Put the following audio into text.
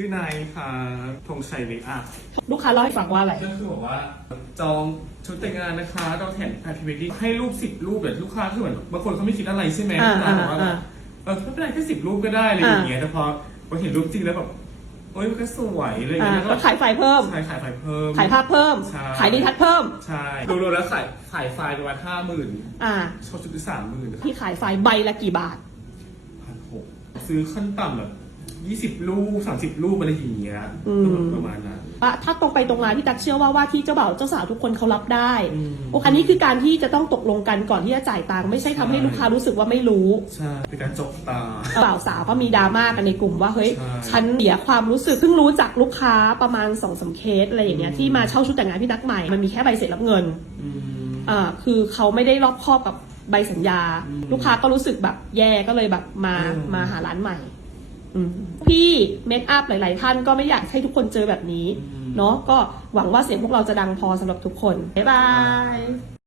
ชื่อนายค่ะธงชัยเมคอัพลูกค้าเล่าให้ฟังว่าอะไร ก็คือบอกว่า จองชุดแต่งงานนะคะเราแถมแพทย์พรีเวดดิ้งให้รูปสิบรูปแต่ลูกค้าคือเหมือนบางคนเขาไม่คิดอะไรใช่ไหมอ่าร้านบอกว่าอ่าเออไม่เป็นไรแค่สิบรูปก็ได้อะไรอย่างเงี้ยแต่พอพอเห็นรูปจริงแล้วแบบโอ๊ยมันก็สวยอะไรอย่างอ่าเงี้ยแล้วขายไฟเพิ่ม ขายขายไฟเพิ่ม ขายภาพเพิ่ม ใช่ ขายดีทัศน์เพิ่ม ใช่รวมๆแล้วขายขายไฟล์ประมาณห้าหมื่นอ่า ชอบชุดที่สามหมื่น พี่ขายไฟใบละกี่บาท พันหกซื้อขั้นต่ำแบบ ยี่สิบรูปสามสิบรูปอะไรอย่างเงี้ยอืม ประมาณนั้น ว่าถ้าตรงไปตรงมาพี่ตักเชื่อว่าว่าที่เจ้าบ่าวเจ้าสาวทุกคนเขารับได้อืม โอ้อันนี้คือการที่จะต้องตกลงกันก่อนที่จะจ่ายตังค์ไม่ใช่ทำให้ใช่ลูกค้ารู้สึกว่าไม่รู้ ใช่เป็นการจกตา บ่าวสาวก็มีดราม่ากันในกลุ่มว่าเฮ้ยใช่ฉันเสียความรู้สึกเพิ่งรู้จากลูกค้าประมาณสองสามเคสอะไรอย่างเงี้ยอืม ที่มาเช่าชุดแต่งงานพี่ตักใหม่มันมีแค่ใบเสร็จรับเงินอืม อ่าคือเขาไม่ได้รอบคอบกับใบสัญญา อืมลูกค้าก็รู้สึกแบบแย่ก็เลยแบบมาอืม มาหาร้านใหม่อืม พี่เมคอัพหลาย ๆ ท่านก็ไม่อยากให้ทุกคนเจอแบบนี้ เนาะก็หวังว่าเสียงพวกเราจะดังพอสำหรับทุกคน บ๊ายบาย